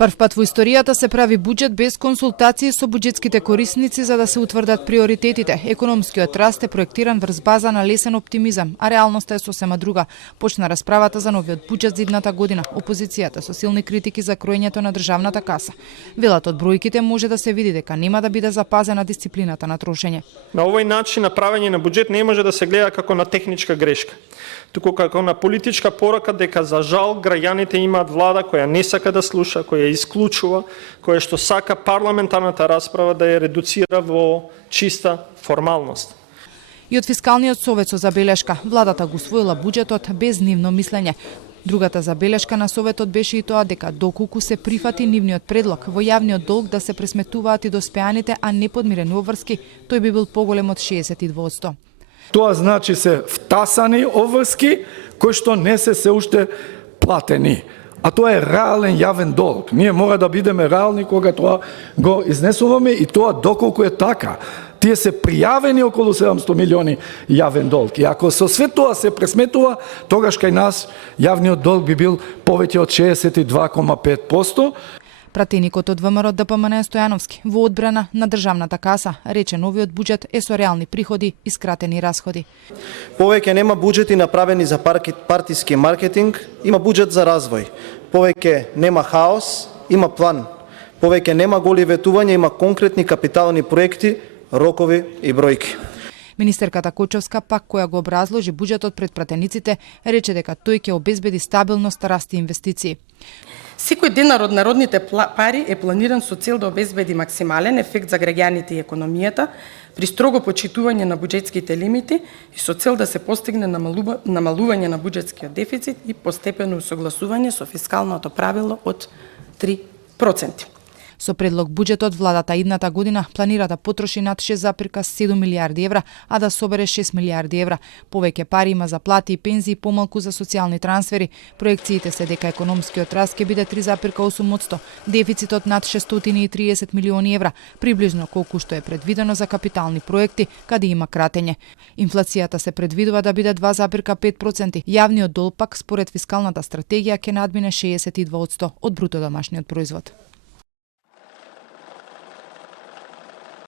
Прв пат во историјата се прави буџет без консултации со буџетските корисници за да се утврдат приоритетите. Економскиот раст е проектиран врз база на лесен оптимизам, а реалноста е сосема друга. Почна расправата за новиот буџет за идната година. Опозицијата со силни критики за кроењето на државната каса. Велат од бројките може да се види дека нема да биде запазена дисциплината на трошење. На овој начин направење на буџет не може да се гледа како на техничка грешка, туку како на политичка порака дека за жал граѓаните имаат влада која не сака да слуша, која исклучува, која што сака парламентарната расправа да ја редуцира во чиста формалност. И од Фискалниот совет со забелешка, владата го усвоила буџетот без нивно мислење. Другата забелешка на советот беше и тоа дека доколку се прифати нивниот предлог во јавниот долг да се пресметуваат и доспеаните, а не подмирени обврски, тој би бил поголем од 62%. Тоа значи се втасани обврски кои што не се уште платени. А тоа е реален јавен долг. Ние мора да бидеме реални кога тоа го изнесуваме и тоа доколку е така. Тие се пријавени околу 700 милиони јавен долг. И ако со све тоа се пресметува, тогаш кај нас јавниот долг би бил повеќе од 62,5%. Пратеникот од ВМРО ДПМН Стојановски во одбрана на државната каса рече новиот буџет е со реални приходи и скратени расходи. Повеќе нема буџети направени за партиски маркетинг, има буџет за развој. Повеќе нема хаос, има план. Повеќе нема голи ветувања, има конкретни капитални проекти, рокови и бројки. Министерката Кочовска пак, која го образложи буџетот пред пратениците, рече дека тој ќе обезбеди стабилност, раст и инвестиции. Секој денар од народните пари е планиран со цел да обезбеди максимален ефект за граѓаните и економијата при строго почитување на буџетските лимити и со цел да се постигне намалување на буџетскиот дефицит и постепено усогласување со фискалното правило од 3%. Со предлог буџетот, владата идната година планира да потроши над 6,7 милијарди евра, а да собере 6 милијарди евра. Повеќе пари има за плати и пензии, помалку за социјални трансфери. Проекциите се дека економскиот раст ќе биде 3,8%, дефицитот над 630 милиони евра, приближно колку што е предвидено за капитални проекти, каде има кратење. Инфлацијата се предвидува да биде 2,5%. Јавниот долг пак според фискалната стратегија ќе надмине 62% од бруто домашниот производ.